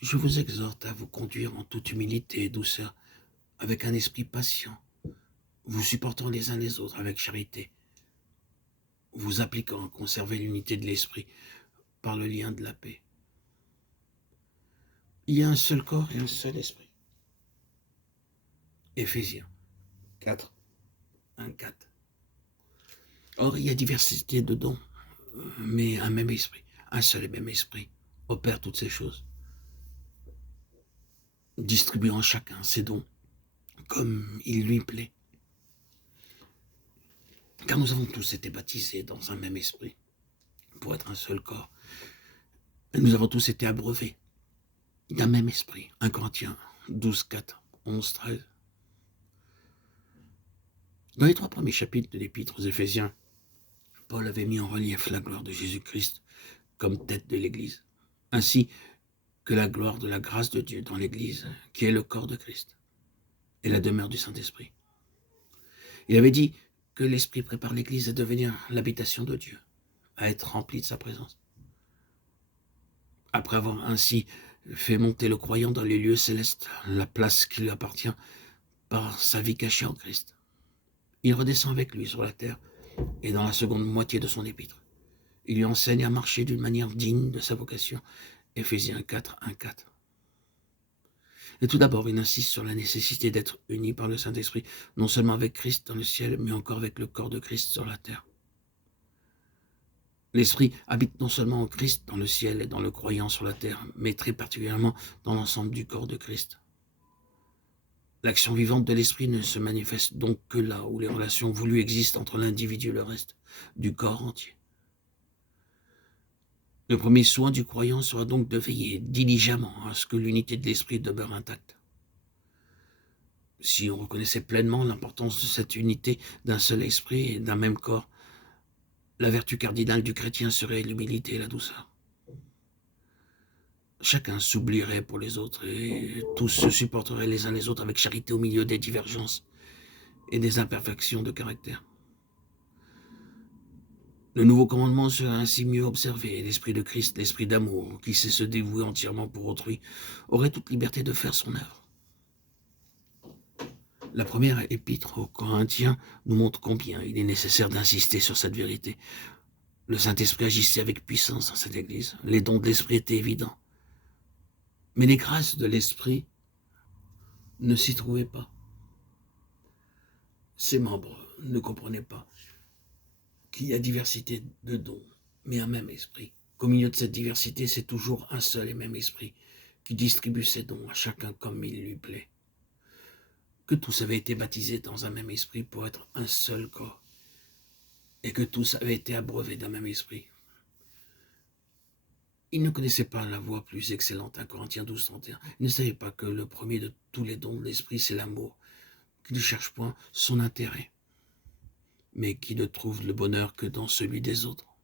Je vous exhorte à vous conduire en toute humilité et douceur, avec un esprit patient, vous supportant les uns les autres avec charité, vous appliquant à conserver l'unité de l'esprit par le lien de la paix. Il y a un seul corps et un seul esprit. Éphésiens 4, 1, 4. Or, il y a diversité de dons, mais un même esprit, un seul et même esprit opère toutes ces choses, distribuant chacun ses dons comme il lui plaît. Car nous avons tous été baptisés dans un même esprit, pour être un seul corps. Et nous avons tous été abreuvés d'un même esprit. 1 Corinthiens 12, 4, 11, 13. Dans les 3 premiers chapitres de l'Épître aux Éphésiens, Paul avait mis en relief la gloire de Jésus-Christ comme tête de l'Église, ainsi que la gloire de la grâce de Dieu dans l'Église, qui est le corps de Christ et la demeure du Saint-Esprit. Il avait dit que l'Esprit prépare l'Église à devenir l'habitation de Dieu, à être remplie de sa présence. Après avoir ainsi fait monter le croyant dans les lieux célestes, la place qui lui appartient par sa vie cachée en Christ, il redescend avec lui sur la terre et dans la seconde moitié de son épître, il lui enseigne à marcher d'une manière digne de sa vocation. Éphésiens 4, 1, 4. Et tout d'abord, il insiste sur la nécessité d'être unis par le Saint-Esprit, non seulement avec Christ dans le ciel, mais encore avec le corps de Christ sur la terre. L'Esprit habite non seulement en Christ dans le ciel et dans le croyant sur la terre, mais très particulièrement dans l'ensemble du corps de Christ. L'action vivante de l'Esprit ne se manifeste donc que là où les relations voulues existent entre l'individu et le reste du corps entier. Le premier soin du croyant sera donc de veiller diligemment à ce que l'unité de l'Esprit demeure intacte. Si on reconnaissait pleinement l'importance de cette unité d'un seul esprit et d'un même corps, la vertu cardinale du chrétien serait l'humilité et la douceur. Chacun s'oublierait pour les autres et tous se supporteraient les uns les autres avec charité au milieu des divergences et des imperfections de caractère. Le nouveau commandement serait ainsi mieux observé, et l'esprit de Christ, l'esprit d'amour, qui sait se dévouer entièrement pour autrui, aurait toute liberté de faire son œuvre. La première épître aux Corinthiens nous montre combien il est nécessaire d'insister sur cette vérité. Le Saint-Esprit agissait avec puissance dans cette église. Les dons de l'Esprit étaient évidents. Mais les grâces de l'Esprit ne s'y trouvaient pas. Ses membres ne comprenaient pas qu'il y a diversité de dons, mais un même esprit. Qu'au milieu de cette diversité, c'est toujours un seul et même esprit qui distribue ses dons à chacun comme il lui plaît. Que tous avaient été baptisés dans un même esprit pour être un seul corps, et que tous avaient été abreuvés d'un même esprit. Ils ne connaissaient pas la voie plus excellente, 1 Corinthiens 12, 31. Ils ne savaient pas que le premier de tous les dons de l'esprit, c'est l'amour, qui ne cherche point son intérêt, mais qui ne trouve le bonheur que dans celui des autres.